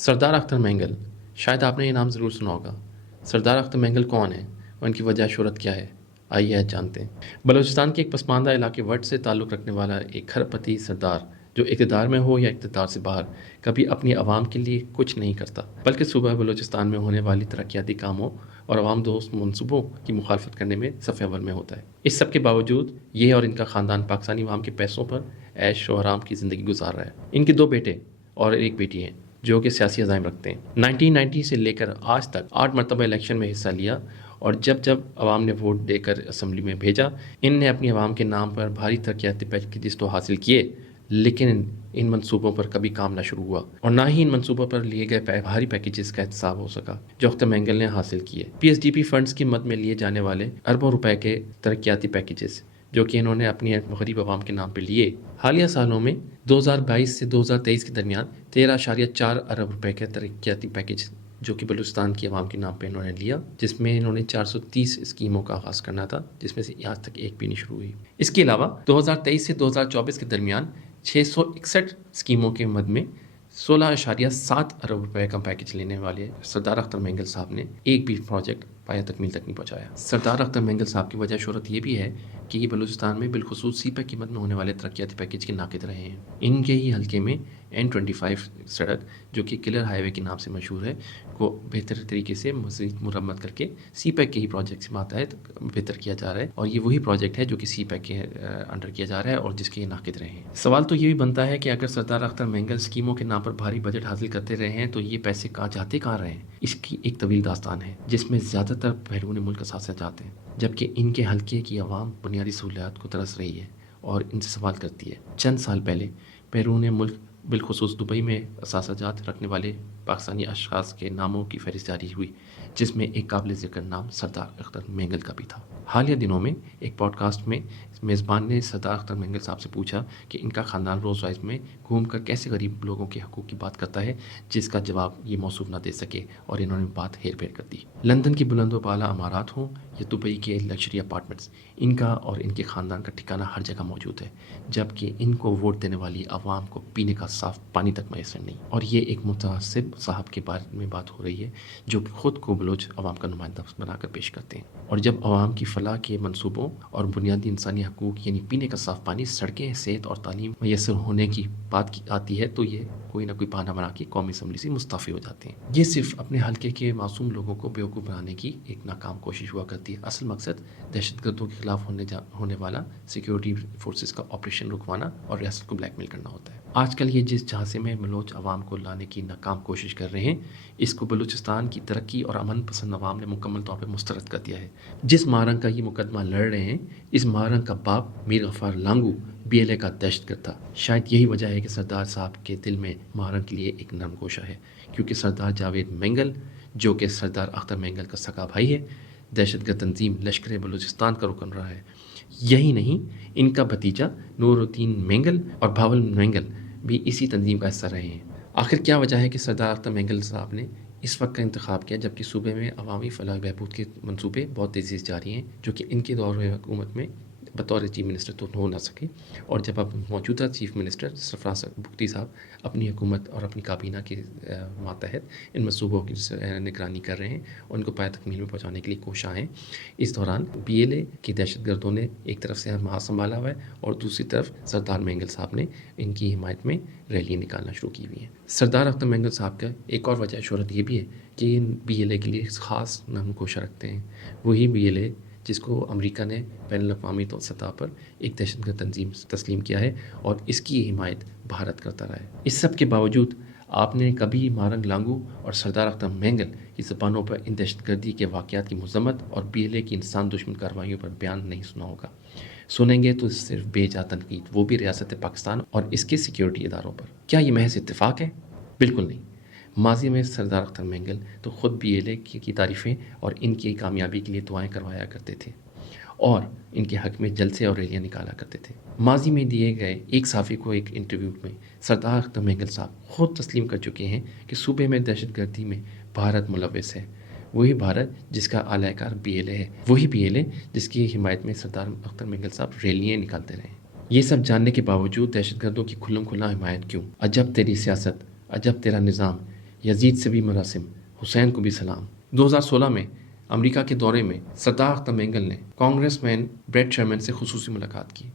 सरदार अख्तर मेंगल, शायद आपने ये नाम ज़रूर सुना होगा। सरदार अख्तर मेंगल कौन है और इनकी वजह शोहरत क्या है? आइए आज जानते हैं। बलूचिस्तान के एक पसमानदा इलाके वट से ताल्लुक़ रखने वाला एक खरपति सरदार, जो इक़्तिदार में हो या इक़्तिदार से बाहर, कभी अपनी आवाम के लिए कुछ नहीं करता, बल्कि सूबा बलूचिस्तान में होने वाली तरक्याती कामों और अवाम दोस्त मनसूबों की मुखालफत करने में सफ़े अव्वल में होता है। इस सब के बावजूद ये और इनका ख़ानदान पाकिस्तानी अवाम के पैसों पर ऐश व आराम की ज़िंदगी गुजार रहा है। इनके 2 बेटे और एक बेटी हैं जो कि सियासी अज़ाइम रखते हैं। 1990 से लेकर आज तक 8 मरतबा इलेक्शन में हिस्सा लिया और जब जब आवाम ने वोट देकर असम्बली में भेजा, इनने अपनी आवाम के नाम पर भारी तरक्याती पैकेजेस तो हासिल किए, लेकिन इन मंसूबों पर कभी काम ना शुरू हुआ और ना ही इन मंसूबों पर लिए गए भारी पैकेजेस का एहतसाब हो सका जो अख्तर मेंगल ने हासिल किए। PSDP फंड्स की मद में लिए जाने वाले अरबों रुपए के तरक्याती पैकेजेस जो कि इन्होंने अपनी गरीब आवाम के नाम पर लिए, हालिया सालों में 2022 से 2023 के दरमियान 13.4 अरब रुपए के तरक्याती पैकेज जो कि बलूचिस्तान की आवाम के नाम पे इन्होंने लिया, जिसमें इन्होंने 430 स्कीमों का आगाज़ करना था, जिसमें से आज तक एक भी नहीं शुरू हुई। इसके अलावा 2023 से 2024 के दरमियान 661 स्कीमों के मद में 16.7 अरब रुपए का पैकेज लेने वाले सरदार अख्तर मेंगल साहब ने एक भी प्रोजेक्ट पाया तकमील तक नहीं पहुँचाया। सरदार अख्तर मेंगल साहब की वजह शोहरत ये भी है कि ये बलूचिस्तान में बिलखुसूस सीपैक की मद में होने वाले तरक्याती पैकेज के नाक़िद रहे हैं। इनके ही हल्के में N25 सड़क, जो कि किलर हाईवे के नाम से मशहूर है, को बेहतर तरीके से मज़ीद मुरम्मत करके सीपैक के ही प्रोजेक्ट से मातहत बेहतर किया जा रहा है और ये वही प्रोजेक्ट है जो कि सीपैक के अंडर किया जा रहा है और जिसके ये नाक़िद रहे हैं। सवाल तो ये भी बनता है कि अगर सरदार अख्तर मेंगल स्कीमों के नाम पर भारी बजट हासिल करते रहे हैं तो ये पैसे जाते कहाँ रहे हैं? इसकी एक तवील दास्तान है जिसमें ज़्यादातर बैरून मुल्क असासे जाते हैं, जबकि इनके हल्के की आवाम बुनियादी सहूलियात को तरस रही है और इनसे सवाल करती है। चंद साल पहले बैरून मुल्क बिलखुसूस दुबई में असासाजात रखने वाले पाकिस्तानी अशखास के नामों की फहरिस्त जारी हुई, जिसमें एक काबिल ज़िक्र नाम सरदार अख्तर मेंगल का भी था। हालिया दिनों में एक पॉडकास्ट में मेज़बान ने सरदार अख्तर मेंगल साहब से पूछा कि इनका ख़ानदान रोज़ रॉइस में घूमकर कैसे गरीब लोगों के हकूक़ की बात करता है, जिसका जवाब ये मौसूफ़ ना दे सके और इन्होंने बात हेर फेर कर दी। लंदन की बुलंद व बाला इमारात हों या दुबई के लग्जरी अपार्टमेंट्स, इनका और इनके ख़ानदान का ठिकाना हर जगह मौजूद है, जबकि इनको वोट देने वाली आवाम को पीने का साफ़ पानी तक मैसर नहीं। और ये एक मुतासिब साहब के बारे में बात हो रही है जो ख़ुद को बलोच अवाम का नुमाइंदा बनाकर पेश करते हैं। और जब अवाम की फ़लाह के मंसूबों और बुनियादी इंसानी हकूक़ यानी पीने का साफ़ पानी, सड़कें, सेहत और तालीम मैसर होने की बात आती है तो ये कोई ना कोई बहाना बना के कौमी असम्बली से मुस्तफ़ी हो जाते हैं। ये सिर्फ अपने हल्के के मासूम लोगों को बेवकूफ़ बनाने की एक नाकाम कोशिश हुआ करती है। असल मकसद दहशतगर्दों के खिलाफ होने वाला सिक्योरिटी फोर्सेस का ऑपरेशन रुकवाना और रियासत को ब्लैकमेल करना होता है। आजकल ये जिस झांसे में बलोच अवाम को लाने की नाकाम कोशिश कर रहे हैं, इसको बलूचिस्तान की तरक्की और अमन पसंद अवाम ने मुकम्मल तौर पर मुस्तरद कर दिया है। जिस महारंग का ये मुकदमा लड़ रहे हैं, इस महारंग का बाप मीर गफ़ार लांगू BLA का दहशतगर्द था। शायद यही वजह है कि सरदार साहब के दिल में महारंग के लिए एक नरम गोशा है, क्योंकि सरदार जावेद मेंगल, जो कि सरदार अख्तर मेंगल का सगा भाई है, दहशतगर्द तंजीम लश्कर बलूचिस्तान का रुकन रहा है। यही नहीं, इनका भतीजा नूरुद्दीन मेंगल और भावल मेंगल भी इसी तंजीम का हिस्सा रहे हैं। आखिर क्या वजह है कि सरदार अख्तर मेंगल साहब ने इस वक्त का इंतखाब किया जबकि सूबे में अवामी फलाह बहबूद के मंसूबे बहुत तेज़ी से जारी हैं, जो कि इनके दौर हुकूमत में बतौर चीफ मिनिस्टर तो हो ना सके। और जब अब मौजूदा चीफ मिनिस्टर सरफराज बुख्ती साहब अपनी हुकूमत और अपनी काबीना के मातहत इन मनसूबों की निगरानी कर रहे हैं, उनको पाया तकमील में पहुँचाने के लिए कोशिश हैं। इस दौरान BLA के दहशतगर्दों ने एक तरफ से हाथ संभाला हुआ है और दूसरी तरफ सरदार मेंगल साहब ने इनकी हिमायत में रैलियाँ निकालना शुरू की हुई हैं। सरदार अख्तर मेंगल साहब का एक और वजह शोहरत ये भी है कि BLA के लिए ख़ास नाम कोशा रखते हैं। वही BLA जिसको अमेरिका ने बैनुल-अक़वामी सतह पर एक दहशतगर्द तंजीम तस्लीम किया है और इसकी हिमायत भारत करता रहा है। इस सब के बावजूद आपने कभी महारंग लांगू और सरदार अख्तर मेंगल की ज़बानों पर इन दहशतगर्दी के वाक़यात की मज़म्मत और BLA की इंसान दुश्मन कार्रवाइयों पर बयान नहीं सुना होगा। सुनेंगे तो सिर्फ बेजा तनकीद, वो भी रियासत पाकिस्तान और इसके सिक्योरिटी इदारों पर। क्या ये महज इत्तेफाक है? बिल्कुल नहीं। माजी में सरदार अख्तर मेंगल तो ख़ुद BLA की तारीफ़ें और इनकी कामयाबी के लिए दुआएं करवाया करते थे और इनके हक़ में जलसे और रैलियाँ निकाला करते थे। माजी में दिए गए एक सहाफ़ी को एक इंटरव्यू में सरदार अख्तर मेंगल साहब ख़ुद तस्लीम कर चुके हैं कि सूबे में दहशतगर्दी में भारत मुलव्वस है। वही भारत जिसका आलाकार BLA है, वही BLA जिसकी हिमायत में सरदार अख्तर मेंगल साहब रैलियाँ निकालते रहे। ये सब जानने के बावजूद दहशतगर्दों की खुल्लम खुल्ला हिमायत क्यों? अजब तेरी सियासत, अजब तेरा निज़ाम, यजीद से भी मरासिम, हुसैन को भी सलाम। 2016 में अमेरिका के दौरे में सरदार अख्तर मेंगल ने कांग्रेसमैन ब्रेड शर्मन से खुसूसी मुलाकात की।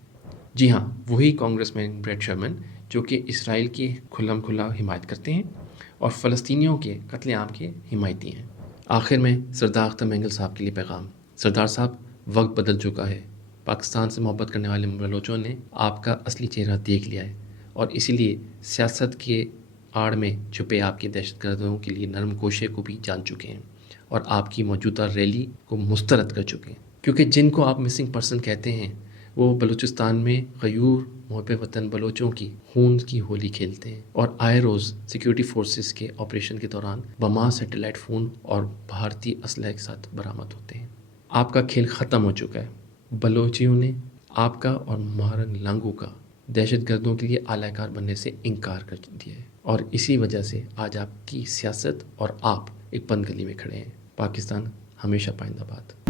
जी हाँ, वही कांग्रेसमैन ब्रेड शर्मन जो कि इसराइल की खुल्लम खुल्ला हिमायत करते हैं और फ़लस्तीनियों के कत्लेआम के हिमायती हैं। आखिर में सरदार अख्तर मेंगल साहब के लिए पैगाम। सरदार साहब, वक्त बदल चुका है। पाकिस्तान से मोहब्बत करने वाले बलोचों ने आपका असली चेहरा देख लिया है और इसीलिए सियासत के आड़ में छुपे आपके दहशतगर्दों के लिए नरम कोशे को भी जान चुके हैं और आपकी मौजूदा रैली को मुस्तरद कर चुके हैं, क्योंकि जिनको आप मिसिंग पर्सन कहते हैं वो बलूचिस्तान में गयूर मुहब्ब वतन बलोचों की खून की होली खेलते हैं और आए रोज़ सिक्योरिटी फोर्सेस के ऑपरेशन के दौरान बमा सैटेलाइट फ़ोन और भारतीय असलहे के साथ बरामद होते हैं। आपका खेल ख़त्म हो चुका है। बलोचियों ने आपका और महारंग लांगू का दहशतगर्दों के लिए आलाकार बनने से इनकार कर दिया है और इसी वजह से आज आपकी सियासत और आप एक बंद गली में खड़े हैं। पाकिस्तान हमेशा पाइंदाबाद।